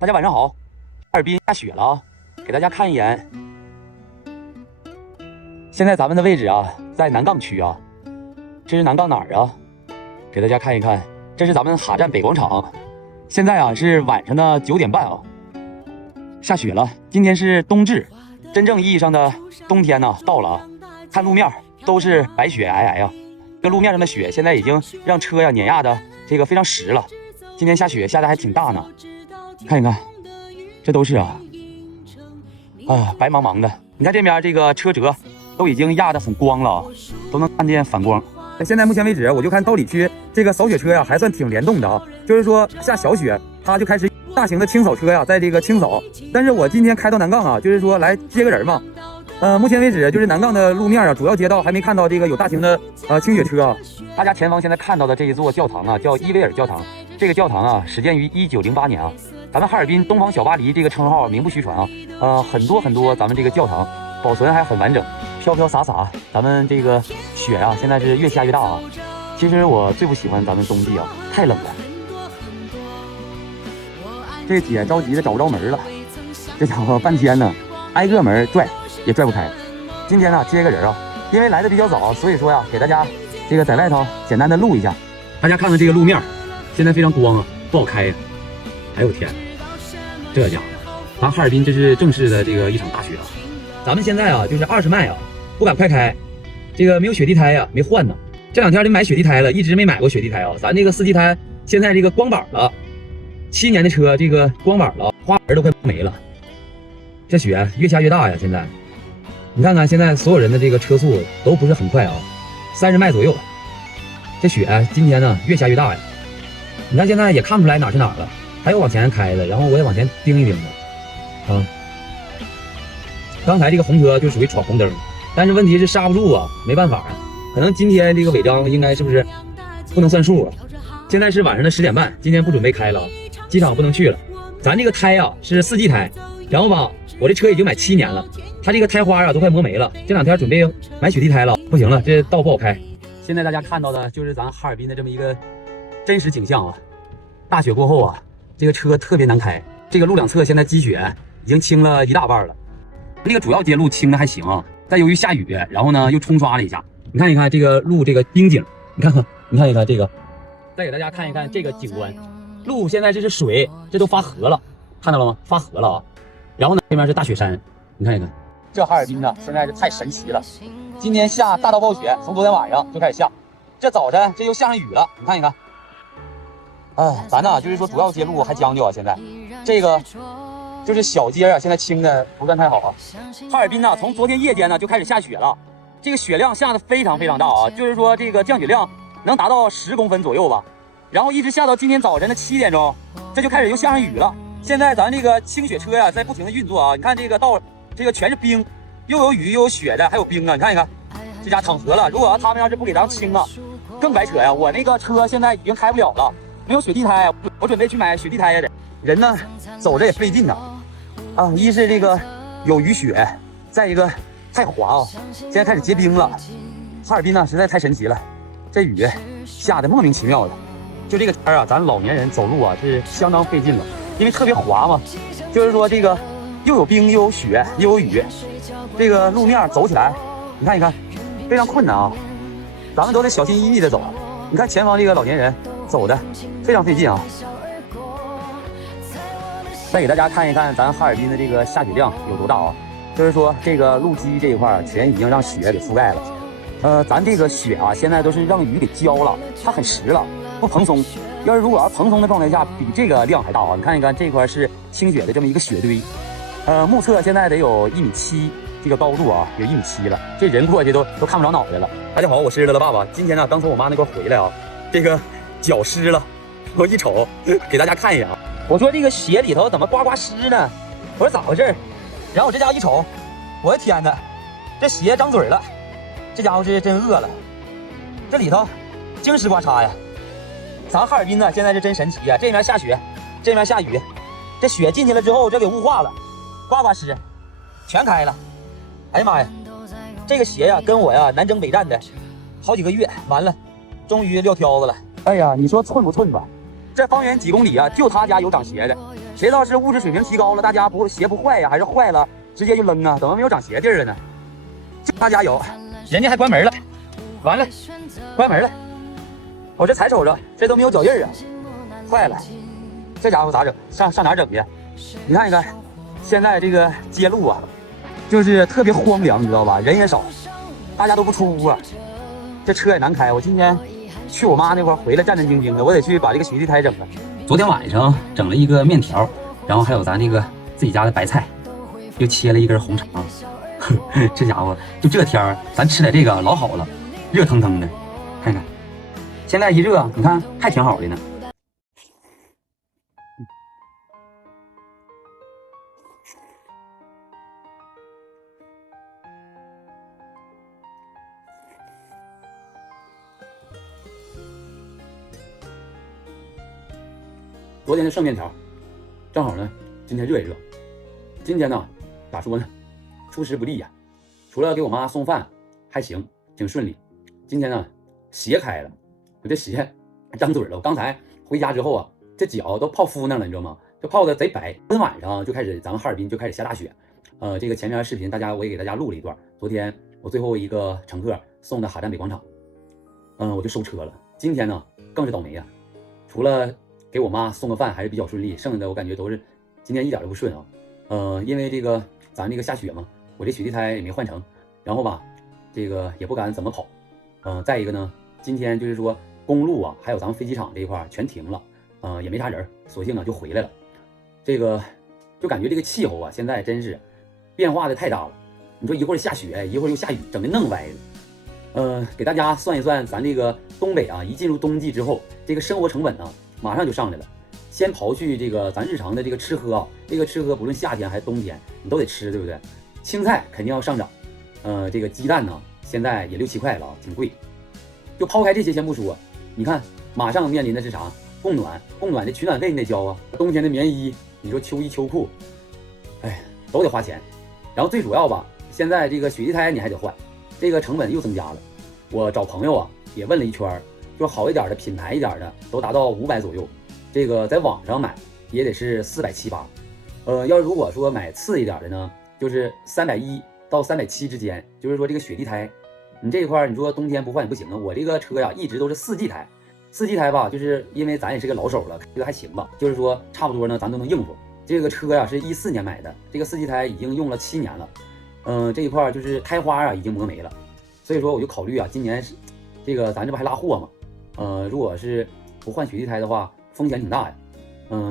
大家晚上好，哈尔滨下雪了啊，给大家看一眼。现在咱们的位置啊，在南岗区啊，这是南岗哪儿啊？给大家看一看，这是咱们哈站北广场。现在啊是晚上的9点半啊，下雪了。今天是冬至，真正意义上的冬天呢到了啊。看路面都是白雪皑皑啊，这路面上的雪现在已经让车呀碾压的这个非常实了。今天下雪下的还挺大呢。看一看，这都是啊，白茫茫的。你看这边这个车辙都已经压得很光了啊，都能看见反光。现在目前为止，我就看道里区这个扫雪车呀，还算挺联动的啊。就是说下小雪，它就开始大型的清扫车呀，在这个清扫。但是我今天开到南岗啊，就是说来接个人嘛。目前为止，就是南岗的路面啊，主要街道还没看到这个有大型的清雪车啊。大家前方现在看到的这一座教堂啊，叫伊维尔教堂。这个教堂啊，始建于1908年啊。咱们哈尔滨东方小巴黎这个称号名不虚传啊。很多咱们这个教堂保存还很完整，飘飘洒洒。咱们这个雪啊，现在是越下越大啊。其实我最不喜欢咱们冬季啊，太冷了。这姐着急的找不着门了，这家伙半天呢，挨个门拽也拽不开。今天呢接个人啊，因为来的比较早，所以说呀，给大家这个在外头简单的录一下。大家看看这个路面，现在非常光啊，不好开呀。哎呦天，这家伙，咱哈尔滨这是正式的这个一场大雪啊。咱们现在啊就是20迈啊，不敢快开，这个没有雪地胎呀，没换呢。这2天得买雪地胎了，一直没买过雪地胎啊。咱这个4季胎现在这个光板了，7年的车这个光板了，花纹都快没了。这雪越下越大呀，现在你看看现在所有人的这个车速都不是很快啊，30迈左右。这雪今天呢越下越大呀。你看现在也看不出来哪是哪了，还有往前开的，然后我也往前盯一盯的啊。刚才这个红车就属于闯红灯，但是问题是刹不住啊，没办法啊。可能今天这个违章应该是不是不能算数啊？现在是晚上的10点半，今天不准备开了，机场不能去了。咱这个胎啊是4季胎，然后吧，我这车已经买7年了，它这个胎花啊都快磨没了。这2天准备买雪地胎了，不行了，这道不好开。现在大家看到的就是咱哈尔滨的这么一个真实景象啊。大雪过后啊，这个车特别难开，这个路两侧现在积雪已经清了一大半了。那个主要街路清的还行啊，但由于下雨，然后呢又冲刷了一下。你看一看这个路这个冰景，你看一看这个。再给大家看一看这个景观，路现在这是水，这都发河了，看到了吗？发河了啊。然后呢，这边是大雪山，你看一看。这哈尔滨呢，现在是太神奇了。今天下大到暴雪，从昨天晚上就开始下，这早晨这又下上雨了，你看一看。咱呢就是说主要街路还将就啊，现在这个就是小街啊，现在清的不算太好啊。哈尔滨呢，从昨天夜间呢就开始下雪了，这个雪量下的非常大啊，就是说这个降雪量能达到10公分左右吧，然后一直下到今天早晨的7点钟，这就开始又下上雨了。现在咱这个清雪车呀在不停的运作啊，你看这个道这个全是冰，又有雨又有雪的，还有冰啊，你看一看，这家淌河了。如果他们要是不给咱清啊，更白扯呀。我那个车现在已经开不了了。没有雪地胎，我准备去买雪地胎呀。人呢，走着也费劲呐。一是这个有雨雪，再一个太滑啊，现在开始结冰了。哈尔滨呢，实在太神奇了，这雨下的莫名其妙的。就这个天啊，咱老年人走路啊是相当费劲了，因为特别滑嘛。就是说这个又有冰又有雪又有雨，这个路面走起来，你看一看，非常困难啊。咱们都得小心翼翼的走。你看前方这个老年人。走的非常费劲啊！再给大家看一看咱哈尔滨的这个下雪量有多大啊！就是说这个路基这一块全已经让雪给覆盖了。咱这个雪啊，现在都是让雨给浇了，它很实了，不蓬松。要是如果要蓬松的状态下，比这个量还大啊！你看一看这块是清雪的这么一个雪堆，目测现在得有1.7米，这个高度啊有1.7米了，这人过去都看不着脑袋了。大家好，我是乐乐爸爸，今天呢刚从我妈那块回来啊，这个。脚湿了，我一瞅，给大家看一眼啊！我说这个鞋里头怎么呱呱湿呢？我说咋回事？然后我这家伙一瞅，我的天哪，这鞋张嘴了，这家伙是真饿了。这里头净湿刮嚓呀！咱哈尔滨呢，现在是真神奇呀！这边下雪，这边下雨，这雪进去了之后，这给雾化了，呱呱湿，全开了。哎呀妈呀，这个鞋呀，跟我呀南征北战的好几个月，完了，终于撂挑子了。哎呀，你说寸不寸吧？这方圆几公里啊，就他家有长鞋的。谁知道是物质水平提高了，大家鞋不坏呀，还是坏了直接就扔啊？怎么没有长鞋地儿了呢？大家有，人家还关门了，完了，关门了。我这才瞅着，这都没有脚印啊，坏了，这家伙咋整？上哪整去？你看一看，现在这个街路啊，就是特别荒凉，你知道吧？人也少，大家都不出屋啊，这车也难开。我今天去我妈那块回来，战战兢兢的，我得去把这个洗地台整了。昨天晚上整了一个面条，然后还有咱那个自己家的白菜，又切了一根红肠。这家伙就这天儿，咱吃点这个老好了，热腾腾的，看看。现在一热，你看还挺好的呢。昨天的剩面条，正好呢，今天热一热。今天呢，咋说呢，出师不利呀。除了给我妈送饭，还行，挺顺利。今天呢，鞋开了，我这鞋张嘴了。我刚才回家之后啊，这脚都泡敷那了，你知道吗？就泡的贼白。昨天晚上就开始，咱们哈尔滨就开始下大雪。这个前面视频我也给大家录了一段。昨天我最后一个乘客送到哈站北广场，我就收车了。今天呢，更是倒霉呀，除了给我妈送个饭还是比较顺利，剩下的我感觉都是今天一点都不顺啊。因为这个咱这个下雪嘛，我这雪地胎也没换成，然后吧，这个也不敢怎么跑。再一个呢，今天就是说公路啊，还有咱们飞机场这一块全停了，也没啥人，索性啊就回来了。这个就感觉这个气候啊，现在真是变化的太大了。你说一会儿下雪，一会儿又下雨，整的弄歪了。给大家算一算，咱这个东北啊，一进入冬季之后，这个生活成本呢，马上就上来了。先刨去这个咱日常的这个吃喝啊，这个吃喝不论夏天还是冬天，你都得吃，对不对？青菜肯定要上涨，这个鸡蛋呢，现在也6、7块了啊，挺贵。就抛开这些先不说，你看马上面临的是啥？供暖的取暖费你得交啊，冬天的棉衣，你说秋衣秋裤，哎，都得花钱。然后最主要吧，现在这个雪地胎你还得换，这个成本又增加了。我找朋友啊也问了一圈，就好一点的品牌一点的都达到500左右，这个在网上买也得是470、8。要如果说买次一点的呢，就是310到370之间。就是说这个雪地胎，你这一块你说冬天不换也不行啊。我这个车呀一直都是4季胎，4季胎吧，就是因为咱也是个老手了，这个还行吧，就是说差不多呢，咱都能应付。这个车呀是14年买的，这个4季胎已经用了7年了，这一块就是胎花啊已经磨没了，所以说我就考虑啊，今年这个咱这不还拉货嘛，如果是不换雪地胎的话，风险挺大呀，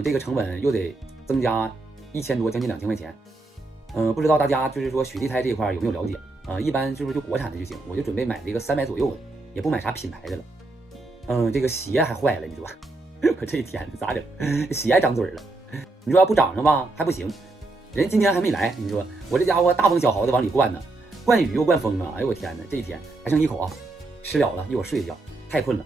这个成本又得增加1000多，将近2000块钱。不知道大家就是说雪地胎这一块有没有了解啊？一般是不是就国产的就行？我就准备买这个300左右的，也不买啥品牌的了。这个鞋还坏了，你说我这一天咋整？鞋还长嘴了，你说要不长上吧还不行，人今天还没来，你说我这家伙大风小豪的往里灌呢，灌雨又灌风啊！哎呦我天哪，这一天还剩一口啊，吃了，一会儿睡一觉，太困了。